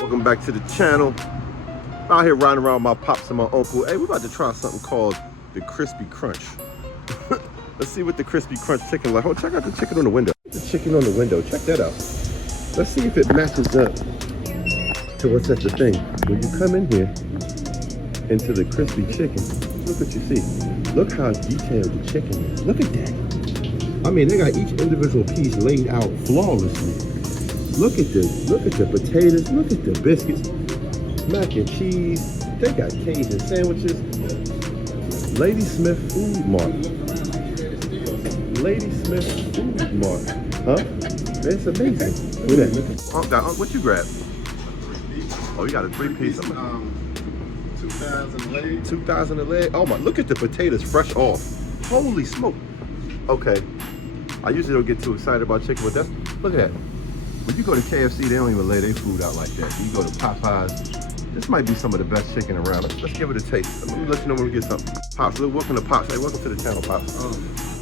Welcome back to the channel. Out here riding around with my pops and my uncle. Hey, we're about to try something called the Crispy Crunch. Let's see what the Crispy Crunch chicken like. Oh, check out the chicken on the window. The chicken on the window, check that out. Let's see if it matches up to what's at the thing. When you come in here into the crispy chicken, look what you see. Look how detailed the chicken is. Look at that. I mean, they got each individual piece laid out flawlessly. Look at the potatoes. Look at the biscuits, mac and cheese. They got Cajun sandwiches. Lady Smith Food Mart. Lady Smith Food Mart. Huh? It's amazing. Look at that. What you grab? Oh, you got a 3-piece. 2,000 a leg. 2,000 a leg. Oh my! Look at the potatoes fresh off. Holy smoke. Okay. I usually don't get too excited about chicken, but look at that. When you go to KFC, they don't even lay their food out like that. You go to Popeyes, this might be some of the best chicken around. Let's give it a taste. Let me let you know when we get something. Pops, welcome to Pops. Hey, welcome to the channel, Pops.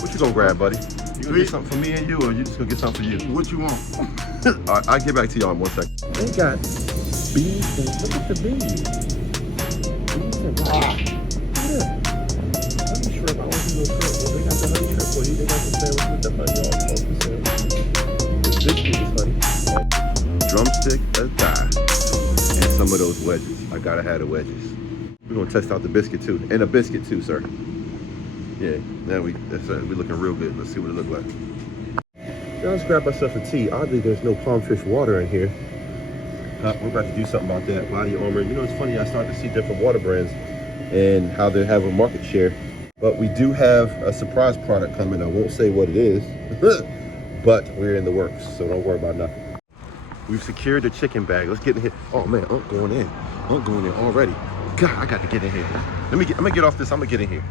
What you gonna grab, buddy? You gonna get something for me and you, or you just gonna get something for you? What you want? All right, I'll get back to y'all in 1 second. They got beans and look at the beans. Beans and honey shrimp. I want to do no shrimp. Well, they got the honey shrimp for you. They got the sandwich with the honey all over the sandwich. The biscuit is honey. Drumstick, a thigh, and some of those wedges. I gotta have the wedges. We're gonna test out the biscuit too, and a biscuit too, sir. Yeah, now we're looking real good. Let's see what it looks like. Now let's grab ourselves a tea. Oddly, there's no palm fish water in here. We're about to do something about that. Body Armor. You know, it's funny. I started to see different water brands and how they have a market share. But we do have a surprise product coming. I won't say what it is, but we're in the works, so don't worry about nothing. We've secured the chicken bag. Let's get in here. Oh man, I'm going in. I'm going in already. God, I got to get in here. I'm gonna get off this. I'm gonna get in here.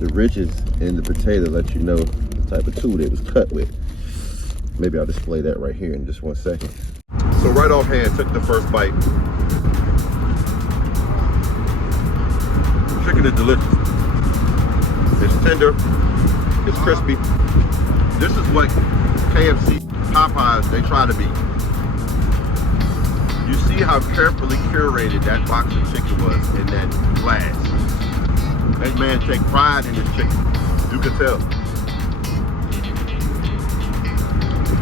The ridges in the potato let you know the type of tool it was cut with. Maybe I'll display that right here in just 1 second. So right offhand, took the first bite. The chicken is delicious. It's tender. It's crispy. This is what KFC, Popeyes, they try to be. You see how carefully curated that box of chicken was in that glass. That man take pride in his chicken. You can tell.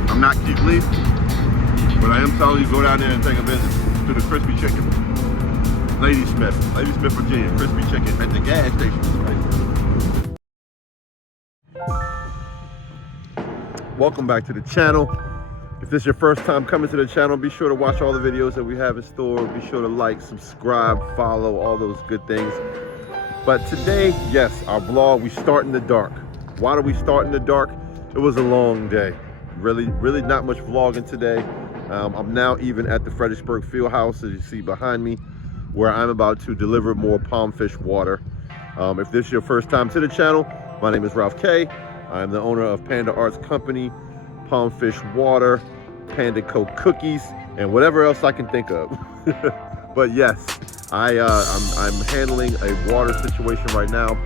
I'm not keep leaving, but I am telling you, go down there and take a visit to the crispy chicken. Lady Smith, Virginia, crispy chicken at the gas station. Welcome back to the channel. If this is your first time coming to the channel, be sure to watch all the videos that we have in store. Be sure to like, subscribe, follow, all those good things. But today, yes, our vlog, we start in the dark. Why do we start in the dark? It was a long day. Really not much vlogging today. I'm now even at the Fredericksburg Field House, as you see behind me, where I'm about to deliver more palm fish water. If this is your first time to the channel, my name is Ralph K. I'm the owner of Panda Arts Company, Palm Fish Water, Panda Co Cookies, and whatever else I can think of. But yes, I'm handling a water situation right now.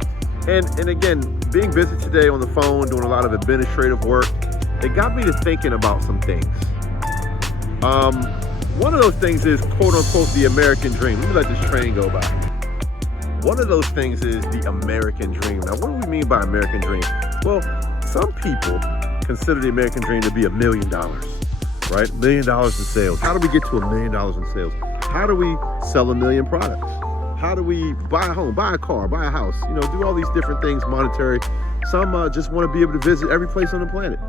And again, being busy today on the phone, doing a lot of administrative work, it got me to thinking about some things. One of those things is quote unquote the American dream. Let me let this train go by. One of those things is the American dream. Now, what do we mean by American dream? Well, some people consider the American dream to be $1 million, right? $1 million in sales. How do we get to $1 million in sales? How do we sell 1 million products? How do we buy a home, buy a car, buy a house? You know, do all these different things monetary. Some just want to be able to visit every place on the planet.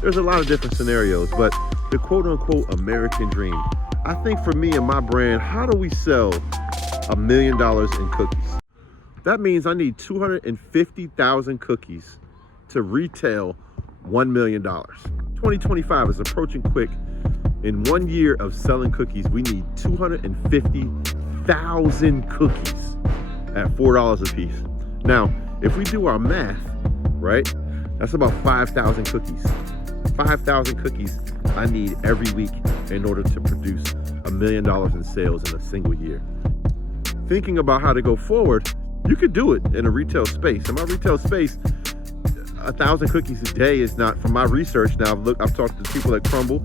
There's a lot of different scenarios, but the quote unquote American dream. I think for me and my brand, how do we sell $1 million in cookies? That means I need 250,000 cookies to retail $1 million. 2025 is approaching quick. In 1 year of selling cookies, we need 250,000 cookies at $4 a piece. Now, if we do our math, right, that's about 5,000 cookies. 5,000 cookies I need every week in order to produce $1 million in sales in a single year. Thinking about how to go forward, you could do it in a retail space. In my retail space, 1,000 cookies a day is not, from my research now, I've talked to people at Crumble,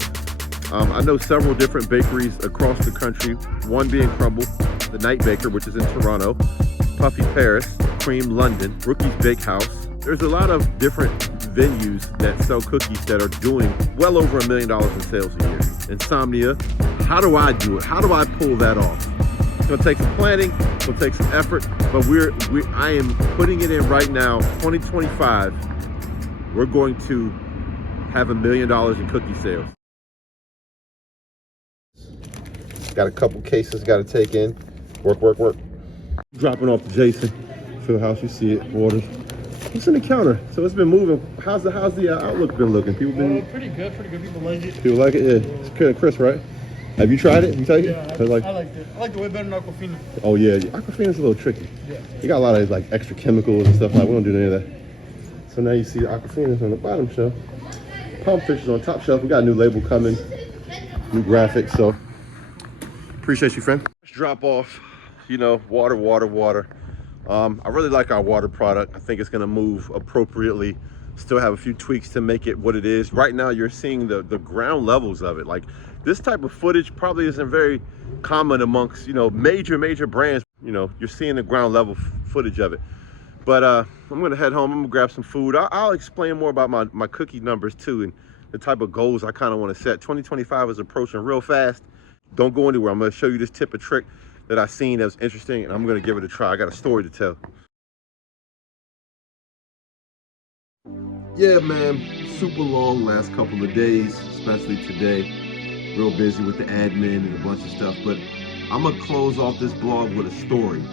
I know several different bakeries across the country, one being Crumble, the Night Baker, which is in Toronto, Puffy Paris, Cream London, Rookie's Bakehouse. There's a lot of different venues that sell cookies that are doing well over $1 million in sales a year. Insomnia, how do I do it? How do I pull that off? It's gonna take some planning, it's gonna take some effort, but I am putting it in right now. 2025, we're going to have $1 million in cookie sales. Got a couple cases got to take in. Work. Dropping off to Jason Field House. You see it, water. What's in the counter? So it's been moving. How's the outlook been looking? People been pretty good. People like it. People like it. Yeah, it's kind of crisp, right? Have you tried it? Have you taken it? I liked it. I like the way better than Aquafina. Oh yeah, Aquafina's a little tricky. Yeah. You got a lot of like extra chemicals and stuff like. We don't do any of that. So now you see the Aquafina's on the bottom shelf. Pumpfish is on top shelf. We got a new label coming, new graphics. So appreciate you, friend. Let's drop off. You know, water. I really like our water product. I think it's gonna move appropriately. Still have a few tweaks to make it what it is. Right now, you're seeing the ground levels of it. Like this type of footage probably isn't very common amongst, you know, major brands. You know, you're seeing the ground level footage of it. But I'm gonna head home. I'm gonna grab some food. I'll explain more about my cookie numbers too and the type of goals I kind of want to set. 2025 is approaching real fast. Don't go anywhere. I'm gonna show you this tip or trick that I seen that was interesting, and I'm gonna give it a try. I got a story to tell. Yeah, man, super long last couple of days, especially today. Real busy with the admin and a bunch of stuff, but I'm gonna close off this blog with a story.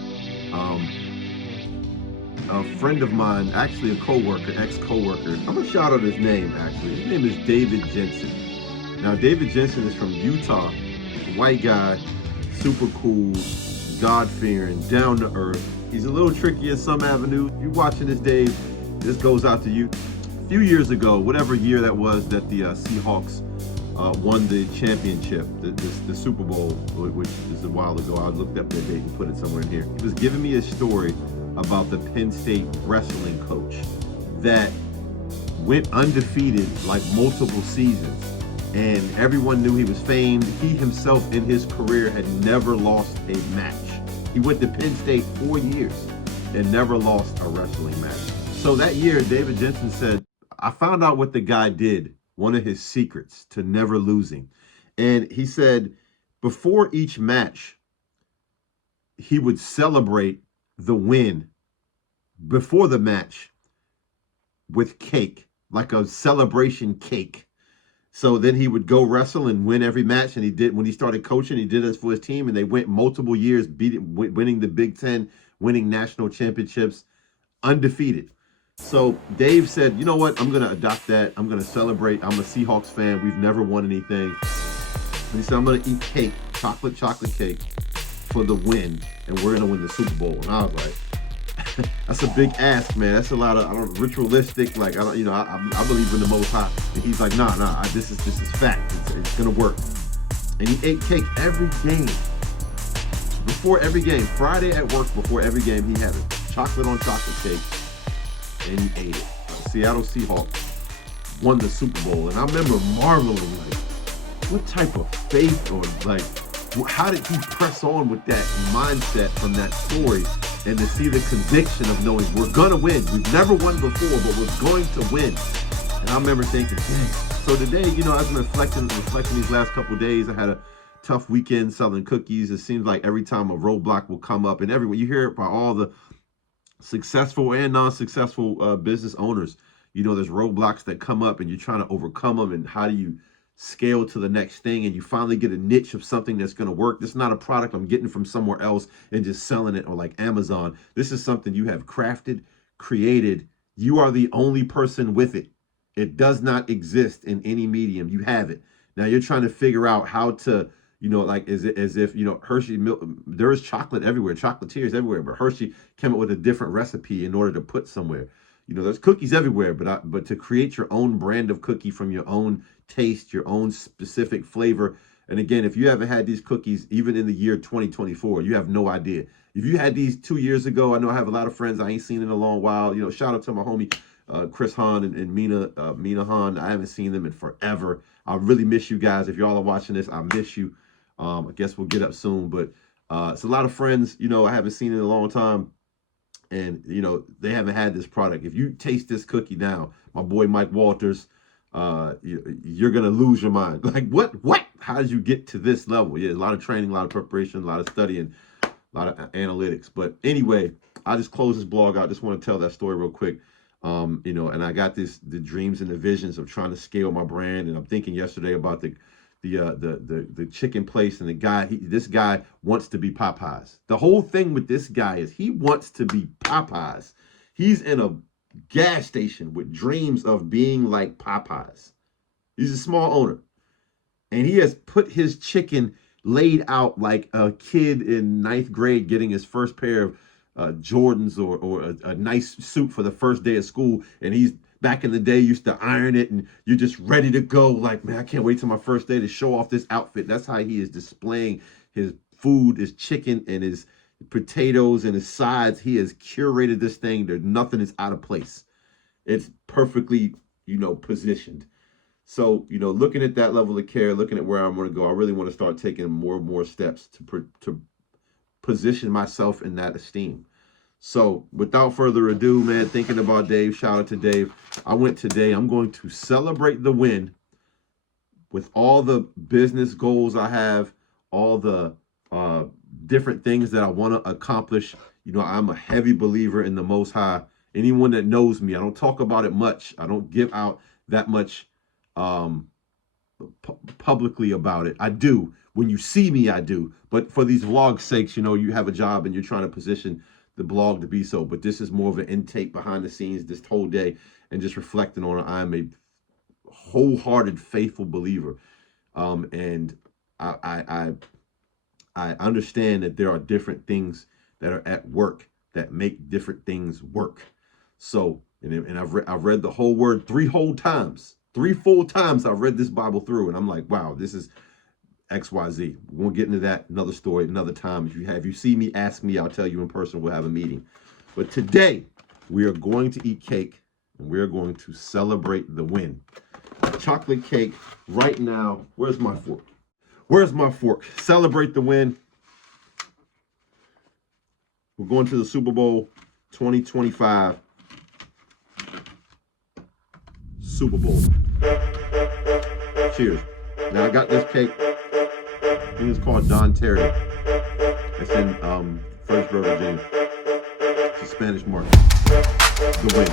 A friend of mine, actually a ex-coworker, I'm gonna shout out his name actually. His name is David Jensen. Now, David Jensen is from Utah, white guy, super cool, God-fearing, down to earth. He's a little tricky in some avenues. If you're watching this, Dave, this goes out to you. A few years ago, whatever year that was, that the Seahawks won the championship, the Super Bowl, which is a while ago. I looked up that date and put it somewhere in here. He was giving me a story about the Penn State wrestling coach that went undefeated like multiple seasons, and everyone knew he was famed. He himself in his career had never lost a match. He went to Penn State 4 years and never lost a wrestling match. So that year, David Jensen said, I found out what the guy did, one of his secrets to never losing. And he said, before each match, he would celebrate the win before the match with cake, like a celebration cake. So then he would go wrestle and win every match. And he did, when he started coaching, he did this for his team, and they went multiple years, winning the Big Ten, winning national championships, undefeated. So Dave said, you know what? I'm going to adopt that. I'm going to celebrate. I'm a Seahawks fan. We've never won anything. And he said, I'm going to eat cake, chocolate cake for the win. And we're going to win the Super Bowl. And I was like, that's a big ask, man. That's a lot of ritualistic. Like, I believe in the Most High. And he's like, nah. This is fact. It's gonna work. And he ate cake every game. Before every game, Friday at work, before every game, he had a chocolate on chocolate cake, and he ate it. Seattle Seahawks won the Super Bowl, and I remember marveling, like, what type of faith, or like, how did he press on with that mindset from that story? And to see the conviction of knowing we're gonna win. We've never won before, but we're going to win. And I remember thinking, dang. So today, you know, as I'm reflecting these last couple of days, I had a tough weekend selling cookies. It seems like every time a roadblock will come up, and everyone, you hear it by all the successful and non-successful business owners. You know, there's roadblocks that come up and you're trying to overcome them, and how do you scale to the next thing, and you finally get a niche of something that's going to work. This is not a product I'm getting from somewhere else and just selling it, or like Amazon. This is something you have crafted, created. You are the only person with it. It does not exist in any medium. You have it. Now you're trying to figure out how to, you know, like, is it as if, you know, Hershey milk, there is chocolate everywhere, chocolatiers everywhere, but Hershey came up with a different recipe in order to put somewhere. You know, there's cookies everywhere, but to create your own brand of cookie from your own taste, your own specific flavor. And again, if you haven't had these cookies, even in the year 2024, you have no idea. If you had these 2 years ago, I know I have a lot of friends I ain't seen in a long while. You know, shout out to my homie Chris Hahn and Mina Hahn. I haven't seen them in forever. I really miss you guys. If y'all are watching this, I miss you. I guess we'll get up soon, but it's a lot of friends, you know, I haven't seen in a long time. And, you know, they haven't had this product. If you taste this cookie now, my boy Mike Walters, you're going to lose your mind. Like, what? How did you get to this level? Yeah, a lot of training, a lot of preparation, a lot of studying, a lot of analytics. But anyway, I just closed this blog out. I just want to tell that story real quick. You know, and I got the dreams and the visions of trying to scale my brand. And I'm thinking yesterday about the chicken place, and this guy wants to be Popeyes. The whole thing with this guy is he wants to be Popeyes. He's in a gas station with dreams of being like Popeyes. He's a small owner, and he has put his chicken laid out like a kid in 9th grade getting his first pair of Jordans or a nice suit for the first day of school. And he's back in the day used to iron it, and you're just ready to go. Like, man, I can't wait till my first day to show off this outfit. That's how he is displaying his food, his chicken, and his potatoes and his sides. He has curated this thing. There's nothing that's out of place. It's perfectly, you know, positioned. So, you know, looking at that level of care, looking at where I'm going to go, I really want to start taking more and more steps to position myself in that esteem. So without further ado, man, thinking about Dave, shout out to Dave. I went today, I'm going to celebrate the win with all the business goals I have, all the different things that I want to accomplish. You know, I'm a heavy believer in the Most High. Anyone that knows me, I don't talk about it much. I don't give out that much publicly about it. I do. When you see me, I do. But for these vlog sakes, you know, you have a job and you're trying to position the blog to be so. But this is more of an intake behind the scenes this whole day and just reflecting on it. I'm a wholehearted, faithful believer. And I understand that there are different things that are at work that make different things work. So, and I've read the whole word 3 full times. I've read this Bible through, and I'm like, wow, this is XYZ. We won't get into that, another story, another time. If you see me, ask me. I'll tell you in person. We'll have a meeting. But today, we are going to eat cake, and we're going to celebrate the win. Chocolate cake right now. Where's my fork? Where's my fork? Celebrate the win. We're going to the Super Bowl 2025. Super Bowl. Cheers. Now I got this cake. I think it's called Don Terry. It's in Fredericksburg, Virginia. It's a Spanish market. The win.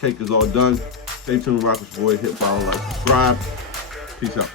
Cake is all done. Stay tuned, Rockers Boy. Hit follow, like, subscribe. Peace out.